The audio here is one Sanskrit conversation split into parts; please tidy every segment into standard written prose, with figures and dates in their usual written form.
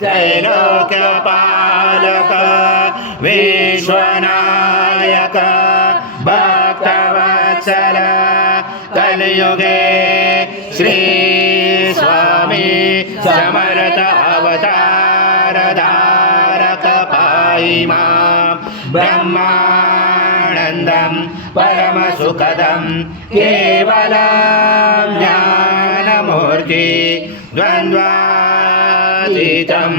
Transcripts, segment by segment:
त्रैलोक्यपालक विश्वनायक भक्तवत्सल कलियुगे श्री स्वामी समर्थ अवतार धारक पाहि मां ब्रह्मानन्दं परमसुखदं केवलं ज्ञानमूर्ति द्वन्द्वातीतं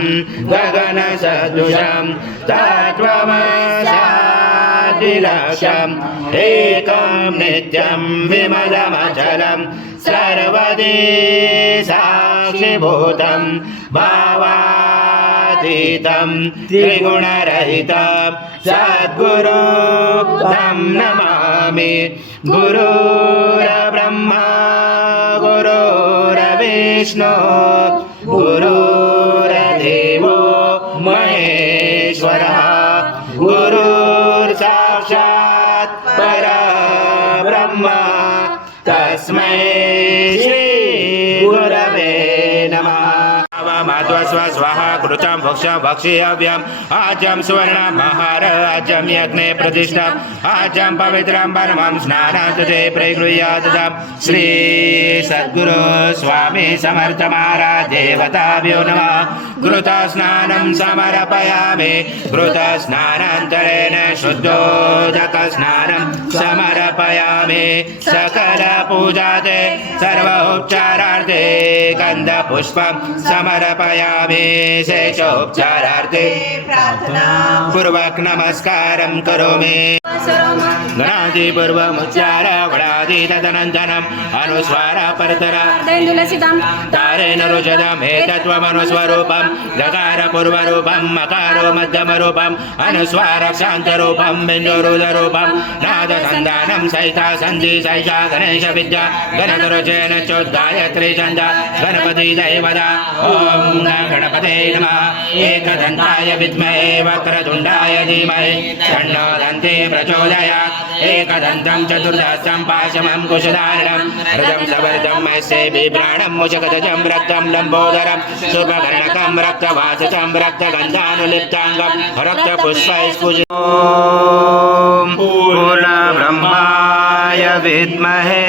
गगनसदृशं तत्त्वमस्यादिलक्ष्यम् एकं नित्यं विमलमचलं सर्वदि साक्षिभूतं भावातीतं त्रिगुणरहितं सद्गुरु तं नमामि। गुरुर्ब्रह्मा गुरुर्विष्णु गुरुर्देवो महेश्वरः गुरुर्साक्षात् परब्रह्म तस्मै श्री गुरवे नमः। माध्वस्व स्वाहा कृतं भक्षं भक्षितव्यम् आजं सुवर्णमहार आजं यज्ञे प्रतिष्ठम् आजं पवित्रं परमं स्नानं ते प्रगृह्यात् श्री सद्गुरु स्वामी समर्थ महाराज देवताभ्यो नमः। घृतस्नानं समर्पयामि घृतस्नानान्तरेण शुद्धोदकस्नानं समर्पयामि सकल पूजाते सर्वोपचारार्थे गन्धपुष्पं समर्पयामि शेषोपचारार्थे पूर्वक नमस्कारं करोमि। गणादिपूर्वमुच्चार गणादि तदनन्तरम् अनुस्वार परतर तारेण रुचदम् एतत्त्वमनुस्वरूपं दकार पूर्वरूपं मकारो मध्यमरूपं अनुस्वार शान्तरूपं बिन्दुरुदरूपं नादसन्धानं सहिता सन्धि सहिता गणेश विद्या गणतरुचेन चोद्गायत्री छन्द गणपति दैवदा ॐ गणपते नमः। एकदन्ताय विद्महे वक्रतुण्डाय धीमहि तन्नो दन्ती प्रचोदयात्। एकदन्तं चतुर्दशं पाशमं कुशधारणं रजं सवर्धं मत्स्ये बिभ्राणं मुचगदजं रक्तं लम्बोदरं शुभकर्णकं रक्तवासचं रक्तगन्धानुलिप्ताङ्गं रक्तपुष्पैस्फुजितम्। ॐ पूर्णब्रह्माय विद्महे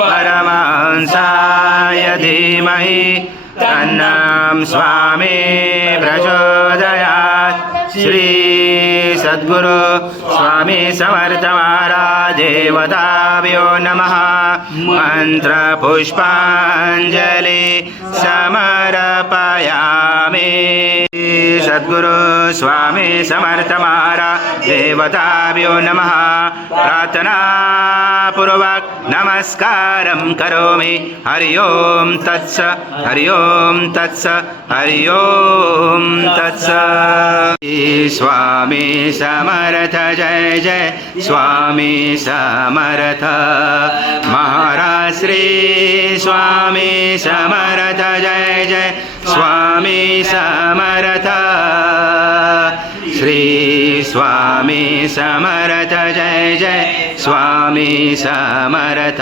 परमहंसाय धीमहि तन्नं स्वामी प्रचोदयात्। श्री सद्गुरु स्वामी समर्थ महाराज देवताभ्यो नमः। मंत्र पुष्पांजलि समर्पयामि। सद्गुरु स्वामी समर्थ महाराज देवताभ्यो नमः। प्रार्थना पूर्वक नमस्कारं करोमि। हरि ओम तत्स हरि ओम तत्स हरि ओम तत्स। स्वामी समर्थ जय जय स्वामी समर्थ महाराज श्री स्वामी समर्थ जय जय स्वामी समर्थ श्री स्वामी समर्थ जय जय स्वामी समर्थ।